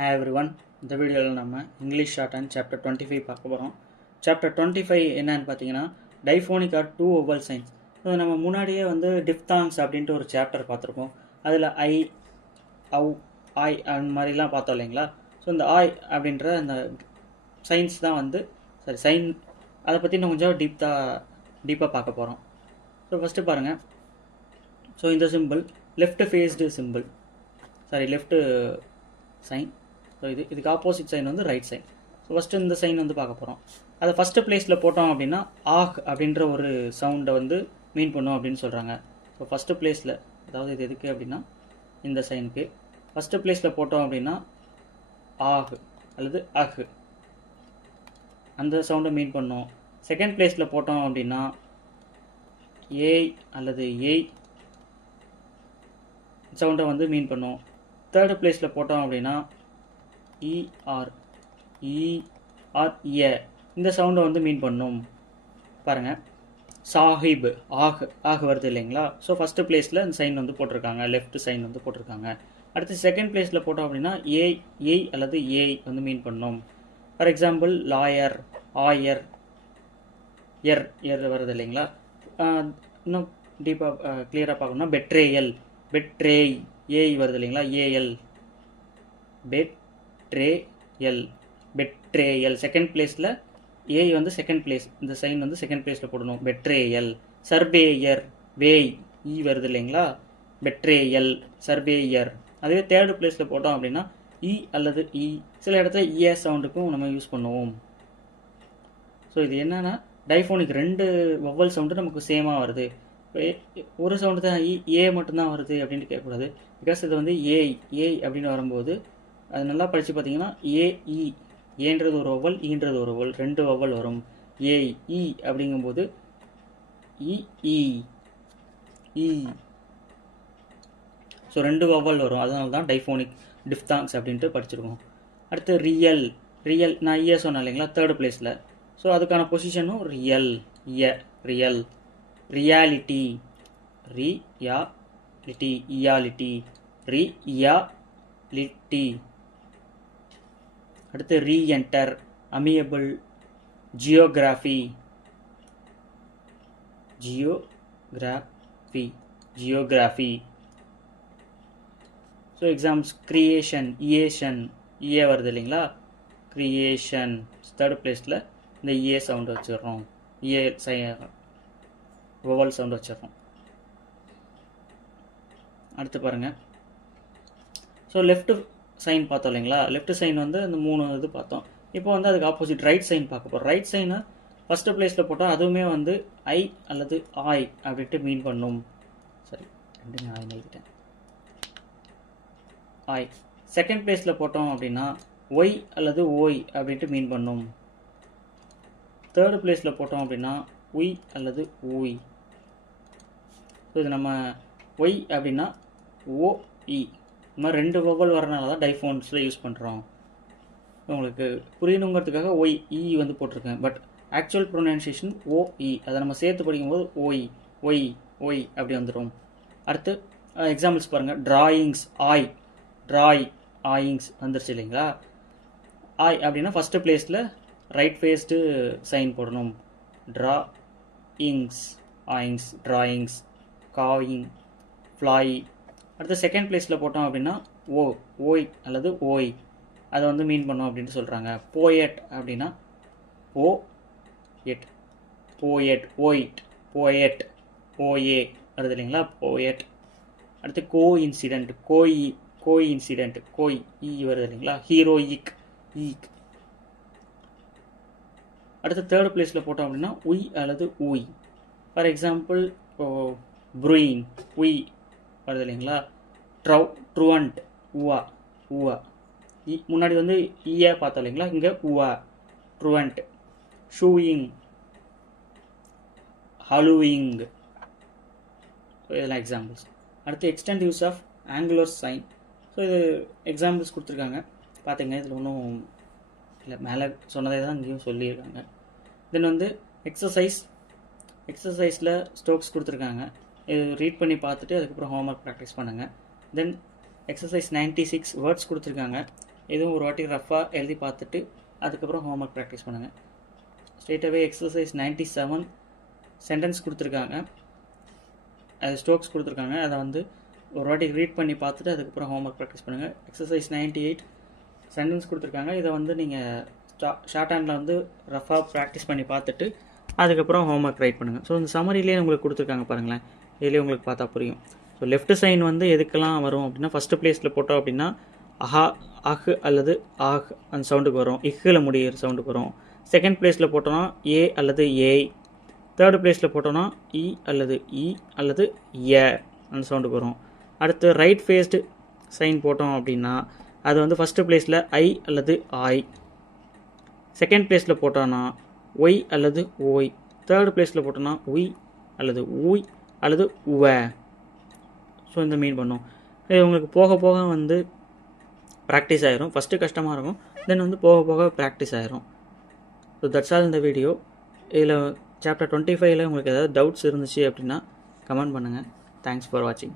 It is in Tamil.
Hi everyone. இந்த வீடியோவில் நம்ம இங்கிலீஷ் ஷார்ட் அண்ட் சாப்டர் 25 பார்க்க போகிறோம். சாப்டர் 25 என்னன்னு பார்த்தீங்கன்னா diphonic are two oval signs. So நம்ம முன்னாடியே டிஃப்தாங்ஸ் அப்படின்ட்டு ஒரு சாப்டர் பார்த்துருப்போம். அதில் ஐ, அவு, ஆய் அந்த மாதிரிலாம் பார்த்தோம் இல்லைங்களா. ஸோ இந்த ஆய் அப்படின்ற அந்த சைன்ஸ் தான் சைன் அதை பற்றி இன்னும் கொஞ்சம் டீப்பாக பார்க்க போகிறோம். ஸோ ஃபஸ்ட்டு பாருங்கள். ஸோ இந்த simple left faced simple, left sign. So இதுக்கு opposite sign right sign. So first இந்த சைன் பார்க்க போகிறோம். அதை ஃபஸ்ட்டு பிளேஸில் போட்டோம் அப்படின்னா ஆஹ் அப்படின்ற ஒரு சவுண்டை மீன் பண்ணும் அப்படின்னு சொல்கிறாங்க. ஸோ ஃபஸ்ட்டு பிளேஸில், அதாவது இது எதுக்கு அப்படின்னா இந்த சைனுக்கு ஃபஸ்ட்டு பிளேஸில் போட்டோம் அப்படின்னா ஆஹ் அல்லது அஹ் அந்த சவுண்டை மீன் பண்ணும். செகண்ட் பிளேஸில் போட்டோம் அப்படின்னா ஏய் அல்லது ஏய் சவுண்டை மீன் பண்ணும். தேர்டு பிளேஸில் போட்டோம் அப்படின்னா இஆர் ஏ இந்த சவுண்டை மீன் பண்ணும். பாருங்கள், சாஹிப் ஆஹ் வருது இல்லைங்களா. ஸோ ஃபஸ்ட்டு பிளேஸில் இந்த சைன் போட்டிருக்காங்க, லெஃப்ட் சைன் போட்டிருக்காங்க. அடுத்து செகண்ட் பிளேஸில் போட்டோம் அப்படின்னா ஏய் அல்லது ஏய் மீன் பண்ணும். ஃபார் எக்ஸாம்பிள் லாயர், ஆயர், எர் வருது இல்லைங்களா. இன்னும் டீப்பாக கிளியராக பார்க்கணும்னா பெட்ரேயல், பெட்ரேய், ஏய் வருது இல்லைங்களா, ஏஎல், பெட்ரேயல் செகண்ட் பிளேஸில் ஏய் செகண்ட் பிளேஸ், இந்த சைன் செகண்ட் பிளேஸில் போடணும். பெட்ரேயல். சர்வேயர், வேய், ஈ வருது இல்லைங்களா, பெட்ரேயல், சர்வேயர். அதுவே தேர்டு பிளேஸில் போட்டோம் அப்படின்னா இ அல்லது இ, சில இடத்துல இஏ சவுண்டுக்கும் நம்ம யூஸ் பண்ணுவோம். ஸோ இது என்னன்னா டைஃபோனிக் ரெண்டு வவ்வல் சவுண்டு நமக்கு சேமாக வருது. ஒரு சவுண்டு தான் ஏ மட்டும்தான் வருது அப்படின்ட்டு கேட்கக்கூடாது. பிகாஸ் இது ஏய் அப்படின்னு வரும்போது அது நல்லா படித்து பார்த்தீங்கன்னா ஏஇ, ஏன்றது ஒரு வவ்வல், ஈன்றது ஒரு வவ்வல், ரெண்டு வவ்வல் வரும். ஏய் இ அப்படிங்கும்போது இ. ஸோ ரெண்டு வவ்வல் வரும். அதனால தான் டைஃபோனிக் டிஃப்தாங்ஸ் அப்படின்ட்டு படிச்சிருக்கோம். அடுத்து ரியல், நான் ஐயா சொன்னேன் இல்லைங்களா தேர்டு பிளேஸில். ஸோ அதுக்கான பொசிஷனும் real, real. Reality, reality, reality. அடுத்து reenter, amiable. Geography, so exams creation, E A வருது இல்லைங்களா, கிரியேஷன். தேர்ட் பிளேஸில் இந்த இஏ சவுண்டு வச்சிடுறோம், வவல் சவுண்ட் வச்சிடுறோம். அடுத்து பாருங்கள். ஸோ லெஃப்ட் சைன் பார்த்தோம் இல்லைங்களா, லெஃப்ட் சைன் இந்த மூணு இது பார்த்தோம். இப்போ அதுக்கு ஆப்போசிட் ரைட் சைன் பார்க்க போகிறோம். ரைட் சைனை ஃபஸ்ட்டு பிளேஸில் போட்டால் அதுவுமே ஐ அல்லது ஆய் அப்படின்ட்டு மீன் பண்ணும். சரி, ரெண்டுமே ஆய் எழுதிட்டேன். ஆய். செகண்ட் பிளேஸில் போட்டோம் அப்படின்னா ஒய் அல்லது ஓய் அப்படின்ட்டு மீன் பண்ணும். தேர்டு பிளேஸில் போட்டோம் அப்படின்னா உய் அல்லது ஊய். ஸோ இது நம்ம ஒய் அப்படின்னா ஓஇ, இந்த மாதிரி ரெண்டு வவ்வல் வரனால தான் டைஃபோன்ஸில் யூஸ் பண்ணுறோம். உங்களுக்கு புரியணுங்கிறதுக்காக ஒய் இ போட்டிருக்கேன். But actual pronunciation OE. அதை நம்ம சேர்த்து படிக்கும்போது ஒய் அப்படி வந்துடும். அடுத்து எக்ஸாம்பிள்ஸ் பாருங்கள். டிராயிங்ஸ், ஆயிங்ஸ் வந்துருச்சு இல்லைங்களா. ஆய் அப்படின்னா ஃபஸ்ட்டு பிளேஸில் ரைட் ஃபேஸ்டு சைன் போடணும். ஆயிங்ஸ், டிராயிங்ஸ், காயிங், ஃப்ளை. அடுத்து செகண்ட் பிளேஸில் போட்டோம் அப்படின்னா ஓய் அல்லது ஓய், அதை மீன் பண்ணோம் அப்படின்ட்டு சொல்கிறாங்க. போயட் அப்படின்னா ஓஏ வருது இல்லைங்களா, போயட். அடுத்து கோஇன்சிடென்ட், கோய் ஈ வருது இல்லைங்களா, ஹீரோயிக், ஈக். அடுத்து தேர்ட் பிளேஸில் போட்டோம் அப்படின்னா உய் அல்லது ஊய். ஃபார் எக்ஸாம்பிள் ப்ரூயிங், உய் வருது இல்லைங்களா. ட்ருவண்ட், ஊவா. முன்னாடி ஈயா பார்த்தோம் இல்லைங்களா, இங்கே ஊவா, ட்ருவண்ட். ஷூயிங், ஹலூயிங். இதெல்லாம் எக்ஸாம்பிள்ஸ். அடுத்து extent use of angular sine. So இது எக்ஸாம்பிள்ஸ் கொடுத்துருக்காங்க பார்த்துங்க. இதில் ஒன்றும் இல்லை, மேலே சொன்னதே தான் இங்கேயும் சொல்லியிருக்காங்க. தென் எக்ஸசைஸில் ஸ்ட்ரோக்ஸ் கொடுத்துருக்காங்க. இது ரீட் பண்ணி பார்த்துட்டு அதுக்கப்புறம் ஹோம்ஒர்க் ப்ராக்டிஸ் பண்ணுங்கள். தென் எக்ஸசைஸ் 96 வேர்ட்ஸ் கொடுத்துருக்காங்க. இதுவும் ஒரு வாட்டி ரஃபாக எழுதி பார்த்துட்டு அதுக்கப்புறம் ஹோம்ஒர்க் ப்ராக்டிஸ் பண்ணுங்கள். ஸ்ட்ரெயிட்டாகவே எக்ஸசைஸ் 97 சென்டென்ஸ் கொடுத்துருக்காங்க, அது ஸ்ட்ரோக்ஸ் கொடுத்துருக்காங்க. அதை வந்து ஒரு வாட்டி ரீட் பண்ணி பார்த்துட்டு அதுக்கப்புறம் ஹோம்ஒர்க் ப்ராக்டிஸ் பண்ணுங்கள். எக்ஸசைஸ் 98 சென்டென்ஸ் கொடுத்துருக்காங்க. இதை வந்து நீங்கள் ஷார்ட் ஹேண்டில் வந்து ரஃபாக ப்ராக்டிஸ் பண்ணி பார்த்துட்டு அதுக்கப்புறம் ஹோம்ஒர்க் ரைட் பண்ணுங்கள். ஸோ இந்த சம்மரிலேயே உங்களுக்கு கொடுத்துருக்காங்க பாருங்களேன், இதுலேயே உங்களுக்கு பார்த்தா புரியும். ஸோ லெஃப்ட் சைன் வந்து எதுக்கெல்லாம் வரும் அப்படின்னா, ஃபஸ்ட்டு பிளேஸில் போட்டோம் அப்படின்னா அஹா அஹ் அல்லது ஆஹ் அந்த சவுண்டுக்கு வரும், இஹ்ல முடிகிற சவுண்டுக்கு வரும். செகண்ட் பிளேஸில் போட்டோன்னா ஏ அல்லது ஏய். தேர்டு பிளேஸில் போட்டோன்னா இ அல்லது இ அல்லது ஏ அந்த சவுண்டுக்கு வரும். அடுத்து ரைட் ஃபேஸ்டு சைன் போட்டோம் அப்படின்னா அது வந்து ஃபஸ்ட்டு பிளேஸில் ஐ அல்லது ஆய். செகண்ட் பிளேஸில் போட்டோன்னா ஒய் அல்லது ஓய். தேர்டு பிளேஸில் போட்டோன்னா உய் அல்லது ஊய் அல்லது உவ. ஸோ இந்த மீன் பண்ணும். இது உங்களுக்கு போக போக வந்து ப்ராக்டிஸ் ஆகிரும். ஃபஸ்ட்டு கஷ்டமாக இருக்கும், தென் வந்து போக போக ப்ராக்டிஸ் ஆகிரும். ஸோ தட்ஸ் ஆல் இந்த வீடியோ. இதில் சாப்டர் 25ல் உங்களுக்கு ஏதாவது டவுட்ஸ் இருந்துச்சு அப்படின்னா கமெண்ட் பண்ணுங்கள். தேங்க்ஸ் ஃபார் வாட்சிங்.